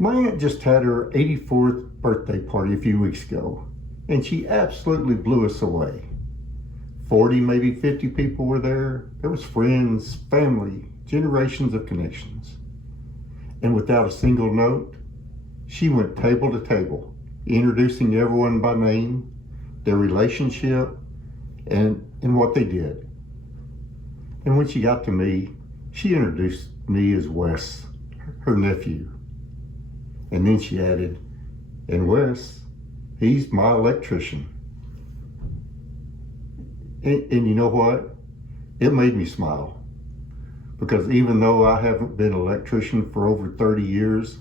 My aunt just had her 84th birthday party a few weeks ago, and she absolutely blew us away. 40, maybe 50 people were there. There was friends, family, generations of connections. And without a single note, she went table to table, introducing everyone by name, their relationship, and what they did. And when she got to me, she introduced me as Wes, her nephew. And then she added, and Wes, he's my electrician. And you know what? It made me smile. Because even though I haven't been an electrician for over 30 years,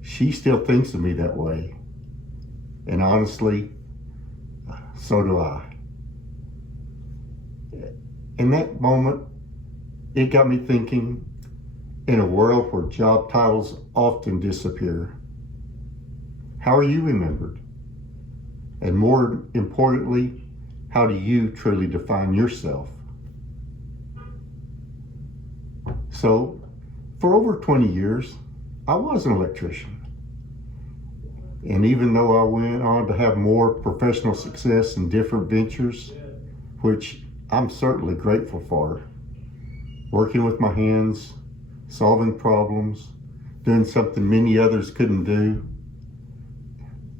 she still thinks of me that way. And honestly, so do I. In that moment, it got me thinking, in a world where job titles often disappear, how are you remembered? And more importantly, how do you truly define yourself? So, for over 20 years, I was an electrician. And even though I went on to have more professional success in different ventures, which I'm certainly grateful for, working with my hands, solving problems, doing something many others couldn't do,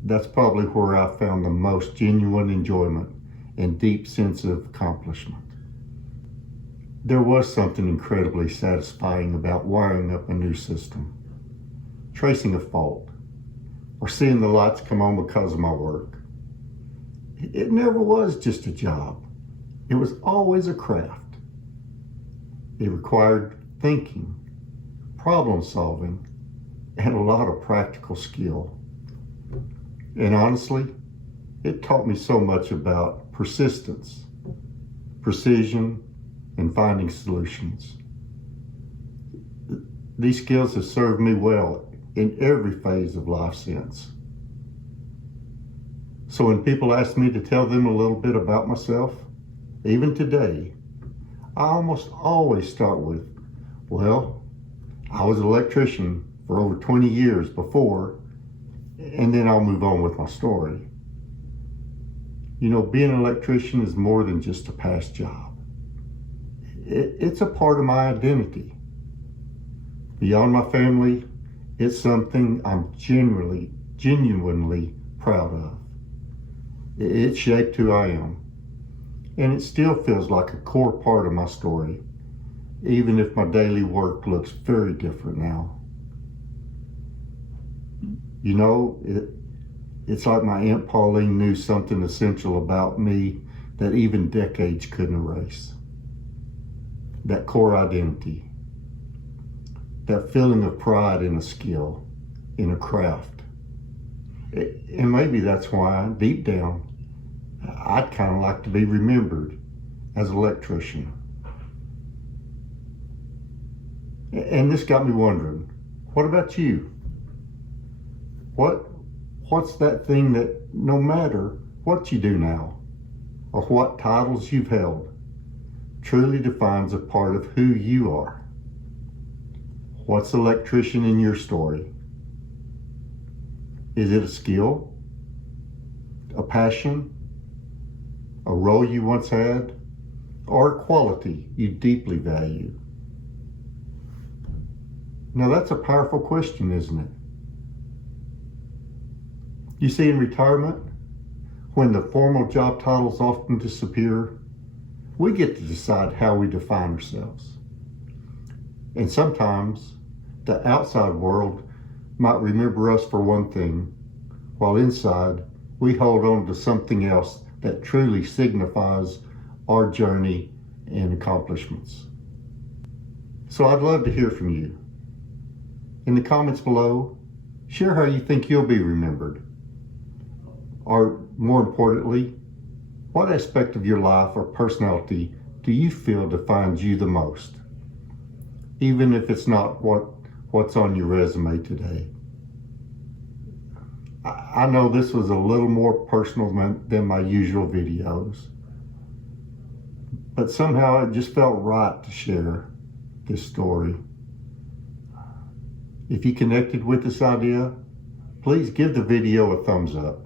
that's probably where I found the most genuine enjoyment and deep sense of accomplishment. There was something incredibly satisfying about wiring up a new system, tracing a fault, or seeing the lights come on because of my work. It never was just a job. It was always a craft. It required thinking, problem solving, and a lot of practical skill. And honestly, it taught me so much about persistence, precision, and finding solutions. These skills have served me well in every phase of life since. So when people ask me to tell them a little bit about myself, even today, I almost always start with, well, I was an electrician for over 20 years before, and then I'll move on with my story. You know, being an electrician is more than just a past job. It's a part of my identity. Beyond my family, it's something I'm genuinely proud of. It shaped who I am. And it still feels like a core part of my story, even if my daily work looks very different now. You know, it's like my Aunt Pauline knew something essential about me that even decades couldn't erase. That core identity, that feeling of pride in a skill, in a craft. And maybe that's why, deep down, I'd kind of like to be remembered as an electrician. And this got me wondering, what about you? What's that thing that no matter what you do now, or what titles you've held, truly defines a part of who you are? What's electrician in your story? Is it a skill? A passion? A role you once had? Or a quality you deeply value? Now that's a powerful question, isn't it? You see, in retirement, when the formal job titles often disappear, we get to decide how we define ourselves. And sometimes the outside world might remember us for one thing, while inside we hold on to something else that truly signifies our journey and accomplishments. So I'd love to hear from you. In the comments below, share how you think you'll be remembered. Or more importantly, what aspect of your life or personality do you feel defines you the most? Even if it's not what's on your resume today. I know this was a little more personal than my usual videos, but somehow it just felt right to share this story. If you connected with this idea, please give the video a thumbs up.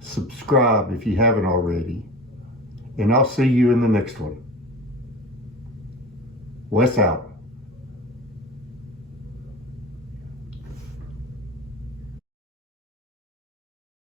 Subscribe if you haven't already. And I'll see you in the next one. Wes out.